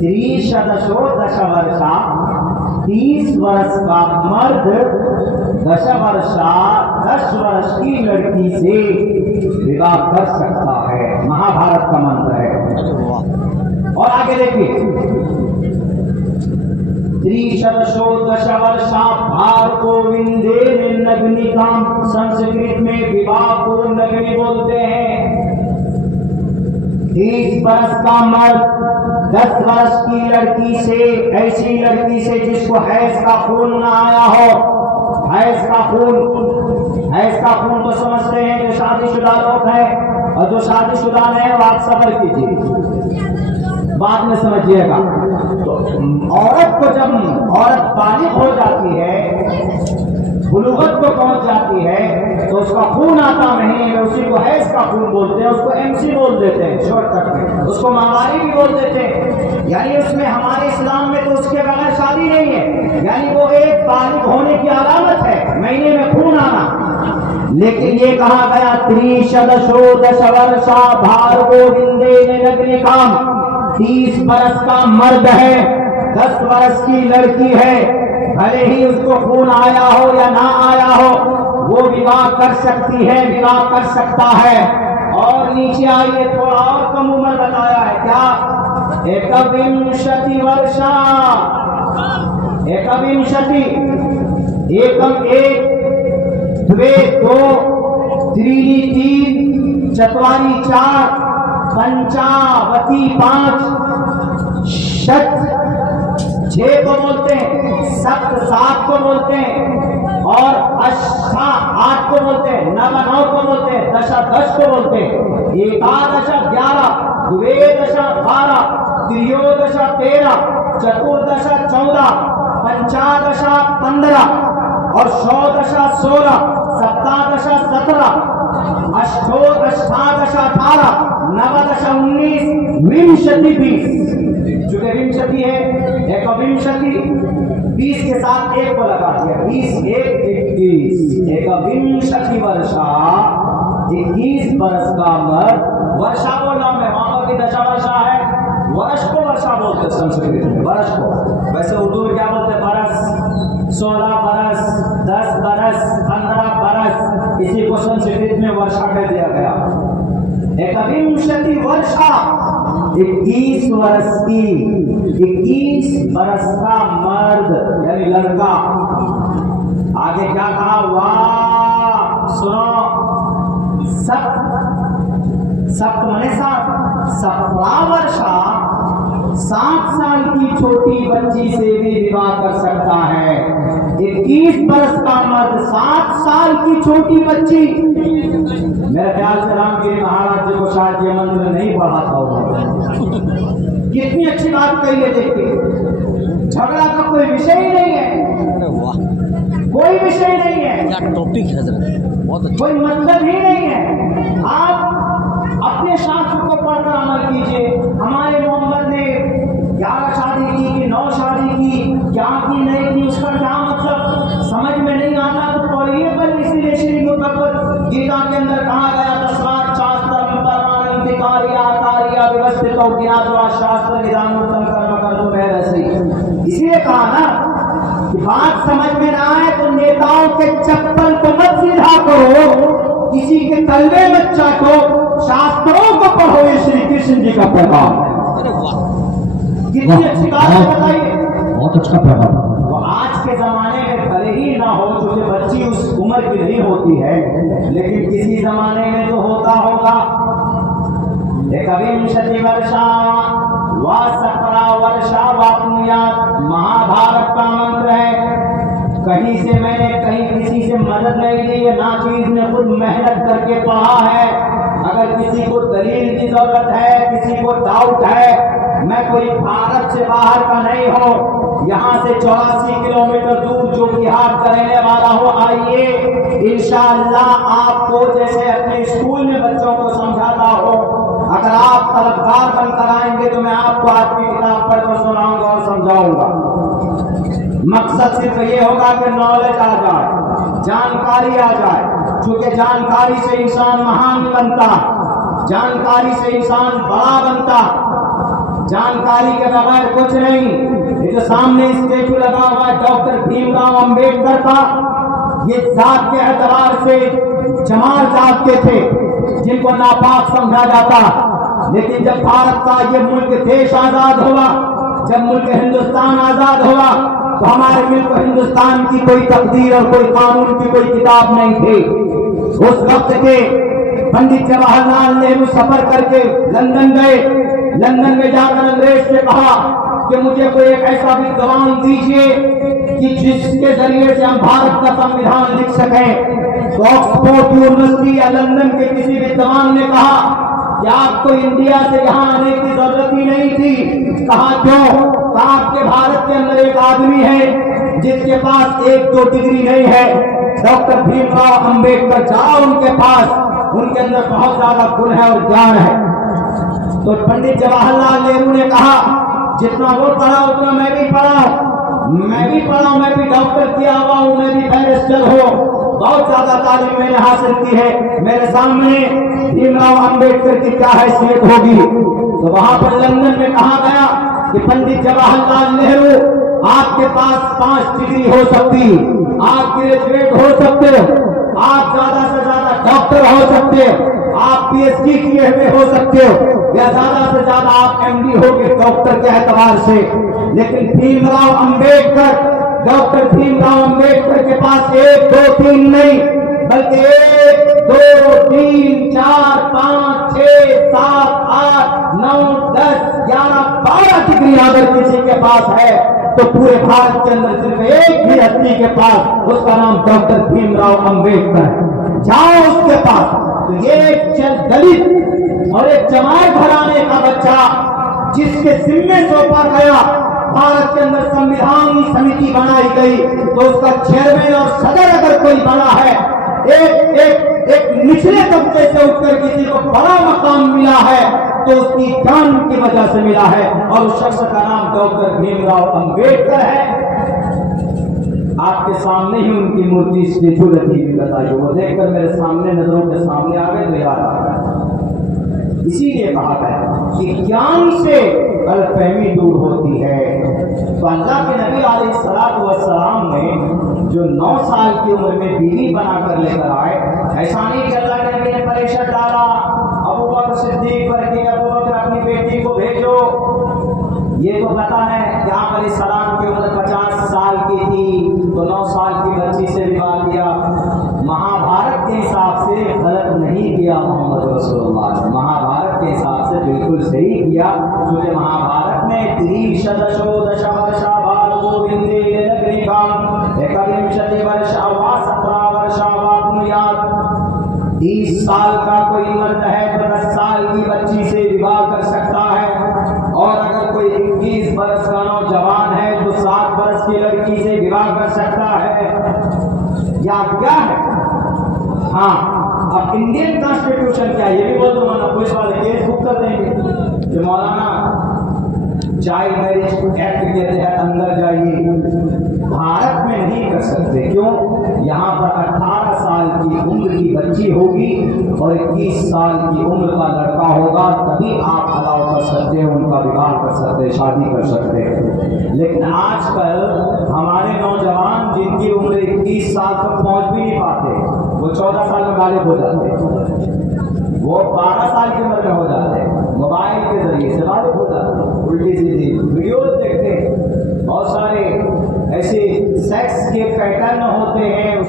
त्रिशदशो दशवर्षा 30 वर्ष का मर्द 10 वर्ष की लड़की से विवाह कर सकता है। महाभारत का मंत्र है। और आगे देखिए, त्रिशदशो दशवर्षा भार्गो विंदे नग्निकाम। संस्कृत में विवाह को नग्नि बोलते हैं। 30 वर्ष का मर्द 10 वर्ष की लड़की से, ऐसी लड़की से जिसको हैज का खून ना आया हो। हैज का खून तो समझते हैं जो शादीशुदा लोग हैं, और जो शादीशुदा नहीं वो आप सब्र कीजिए, बाद में समझिएगा। तो औरत को जब औरत बालिग हो जाती है, बुलुगत को पहुंच जाती है, तो उसका खून आता नहीं है, उसी को हैज का खून बोलते हैं, उसको एमसी बोल देते हैं शॉर्टकट में, उसको माहवारी भी बोल देते हैं। यानी उसमें हमारे इस्लाम में तो उसके बगैर शादी नहीं है, यानी वो एक बालिग होने की अलामत है, महीने में खून आना। लेकिन ये कहा गया त्रिशदशो दशवर्षा भार्गो विंदे नग्निकाम। 30 वर्ष का मर्द है, 10 वर्ष की लड़की है, भले ही उसको खून आया हो या ना आया हो, वो विवाह कर सकती है, विवाह कर सकता है। और नीचे आइए, थोड़ा और कम उम्र बताया है क्या? 21 वर्षा, 21, एकम 1, द्वे 2, त्रीणि 3, चत्वारि 4, पंचावती 5, षट 6 को बोलते हैं, सप्त 7 को बोलते हैं, और अष्टा 8 को बोलते हैं, नव 9 को बोलते हैं, दशा 10 को बोलते हैं, एकादश 11, द्वेदश 12, त्रयोदश 13, चतुर्दश 14, पंचादश 15, और षोडश 16, सप्तादश 17, अष्टादश 18, नवदश 19, विंशति 20। चूंकि विंशति है, 20 के साथ 1 को लगा दिया, 20 1 21, 21 वर्षा, 21 वर्ष का मर्द। वर्षा को नाम है, वहां पर की दशा वर्षा है, वर्ष को वर्षा बोलते हैं संस्कृत में, वर्ष को। वैसे उर्दू में क्या बोलते हैं? बरस, 16 बरस, 10 बरस, 15 बरस, इसी को संस्कृत में वर्षा कह दिया गया। 21 वर्षा, 21 वर्ष की, 21 वर्ष का मर्द यानी लड़का। आगे क्या कहा? वाह, सुनो, सप्त मने 7, 17 वर्षा, 7 साल की छोटी बच्ची से भी विवाह कर सकता है। 21 वर्ष का मर्द, 7 साल की छोटी बच्ची। मेरे ख्याल से रामगिरी महाराज जी को शायद ये मंत्र नहीं पढ़ा था उन्होंने। कितनी अच्छी बात कही है, देखिए, झगड़ा का कोई विषय ही नहीं है, कोई विषय नहीं है, टॉपिक है, कोई मतलब ही नहीं है। आप अपने शास्त्र को पढ़कर अमल कीजिए। हमारे मोहम्मद ने 11 शादी की कि 9 शादी की, क्या की नहीं की, उसका क्या मतलब समझ में नहीं आता तो पढ़िए। पर इसीलिए श्री भगवद गीता के अंदर कहा गया, तस्मात् शास्त्रम परमानंद कार्या कार्या व्यवस्थितो ज्ञात्वा शास्त्र विधानोत्तम कर्म कर्तुम अर्हसि। इसलिए कहा ना कि बात समझ में ना आए तो नेताओं के चप्पल को मत सीधा करो, किसी के तलवे मत चाटो, शास्त्रों को पढ़ो। ये श्री कृष्ण जी का पैगाम है। कितनी अच्छी बात है, बताइए, बहुत अच्छा पैगाम। वो आज के जमाने में भले ही ना हो, क्योंकि बच्ची उस उम्र की नहीं होती है, लेकिन किसी जमाने में तो होता होगा। 21 वर्षा व 17 वर्षा वाप्नुयात्, महाभारत का मंत्र है। कहीं से मैंने कहीं किसी से मदद नहीं ली है, ना चीज ने खुद मेहनत करके पढ़ा है। अगर किसी को दलील की जरूरत है, किसी को डाउट है, मैं कोई भारत से बाहर का नहीं हो, यहाँ से 84 किलोमीटर दूर जो बिहार का रहने वाला हो, आइए, इंशाअल्लाह आपको जैसे अपने स्कूल में बच्चों को समझाता हो, अगर आप तलबगार बनकर आएंगे तो मैं आपको आपकी किताब पढ़कर सुनाऊंगा और समझाऊंगा। मकसद सिर्फ ये होगा कि नॉलेज आ जाए, जानकारी आ जाए, क्योंकि जानकारी से इंसान महान बनता, जानकारी से इंसान बड़ा बनता, जानकारी के बगैर कुछ नहीं। ये जो सामने स्टेचू लगा हुआ है डॉक्टर भीमराव अंबेडकर का, ये जात के एतबार से जमाल जात के थे जिनको नापाक समझा जाता। लेकिन जब भारत का ये मुल्क देश आजाद हुआ, जब मुल्क हिंदुस्तान आजाद हुआ, तो हमारे मुल्क हिंदुस्तान की कोई तकदीर और कोई कानून की कोई किताब नहीं थी। उस वक्त के पंडित जवाहरलाल नेहरू सफर करके लंदन गए। लंदन में जाकर अंग्रेज से कहा कि मुझे कोई एक ऐसा विद्वान दीजिए कि जिसके जरिए से हम भारत का संविधान लिख सकें। तो ऑक्सफोर्ड यूनिवर्सिटी या लंदन के किसी विद्वान ने कहा कि आपको इंडिया से यहाँ आने की जरूरत ही नहीं थी। कहा क्यों? आपके भारत के अंदर एक आदमी है जिसके पास 1-2 डिग्री नहीं है, डॉक्टर भीमराव अंबेडकर। जाओ उनके पास, उनके अंदर बहुत ज्यादा गुण है और ज्ञान है। तो पंडित जवाहरलाल नेहरू ने कहा जितना वो पढ़ा उतना मैं भी पढ़ा, मैं भी डॉक्टर किया हुआ हूँ, मैं भी बैरिस्टर हूँ, बहुत ज्यादा तालीम मैंने हासिल की है, मेरे सामने भीमराव अंबेडकर की क्या हैसियत होगी। तो वहां पर लंदन में कहा गया कि पंडित जवाहरलाल नेहरू, आपके पास 5 डिग्री हो सकती, आप ग्रेजुएट हो सकते हो, आप ज्यादा से ज्यादा डॉक्टर हो सकते हो, आप पीएचडी किए हुए हो सकते हो, या ज्यादा से ज्यादा आप एमडी हो गए डॉक्टर के एतबार से। लेकिन भीमराव अंबेडकर, डॉक्टर भीमराव अंबेडकर के पास 1, 2, 3 नहीं, बल्कि 1, 2, 3, 4, 5, 6, 7, 8, 9, 10, 11, 12 डिग्री अगर किसी के पास है तो पूरे भारत के अंदर सिर्फ एक ही हस्ती के पास, उसका नाम डॉक्टर भीमराव अंबेडकर है। जाओ उसके पास। तो ये एक दलित और एक चमार घराने का बच्चा जिसके जिम्मे सौंपा गया, भारत के अंदर संविधान समिति बनाई गई, तो उसका चेयरमैन और सदर अगर कोई बना है, एक निचले तबके से उठकर किसी को बड़ा मकाम मिला है, तो उसकी जान की वजह से मिला है, और उस शख्स का नाम डॉक्टर भीमराव अंबेडकर है। आपके सामने ही उनकी मूर्ति स्टेचू रखी हुई बताई, वो देखकर मेरे सामने, नजरों के सामने आ गए तो याद आ गया। इसीलिए कहा गया कि ज्ञान से गलतफहमी दूर होती है। तो अल्लाह के नबी अलैहिस्सलातु वस्सलाम ने जो 9 साल की उम्र में बीवी बनाकर लेकर आए, ऐसा नहीं कि अल्लाह के नबी ने प्रेशर डाला अबू बकर सिद्दीक पर कि अबू बकर अपनी बेटी को भेजो। ये तो पता है कि आप अलैहिस्सलाम की उम्र 50 साल की थी, तो 9 साल की बच्ची से विवाह किया। महाभारत के हिसाब से गलत नहीं किया मोहम्मद रसूलुल्लाह ने, महाभारत के हिसाब से बिल्कुल सही किया, क्योंकि महाभारत में 30 वर्षा बालको विंदे नगरिकाम 1 वर्ष अवा 17 वर्ष अवात्मयात। 30 साल का कोई मर्द है तो 10 साल की बच्ची से विवाह कर सकता है, और अगर कोई 21 वर्ष का नौजवान है तो 7 वर्ष की लड़की से विवाह कर सकता है। या क्या है? हाँ, अब इंडियन कॉन्स्टिट्यूशन क्या है ये भी बोल दो, वरना पुलिस वाले केस बुक कर देंगे कि मौलाना चाइल्ड मैरिज एक्ट के तहत अंदर जाइए। भारत में नहीं कर सकते। क्यों? यहाँ पर 18 साल की उम्र की बच्ची होगी और 21 साल की उम्र का लड़का होगा, तभी आप अलाउ कर सकते हो, उनका विवाह कर सकते हैं, शादी कर सकते हैं। लेकिन आजकल हमारे नौजवान जिनकी उम्र 21 साल तक पहुँच भी नहीं पाते, वो 14 साल में बालिग हो जाते हैं, वो 12 साल की उम्र में हो जाते हैं, मोबाइल के जरिए से बालिग हो जाते हैं, उल्टी सीधी वीडियोज देखते हैं, बहुत सारे ऐसे सेक्स के पैटर्न होते हैं।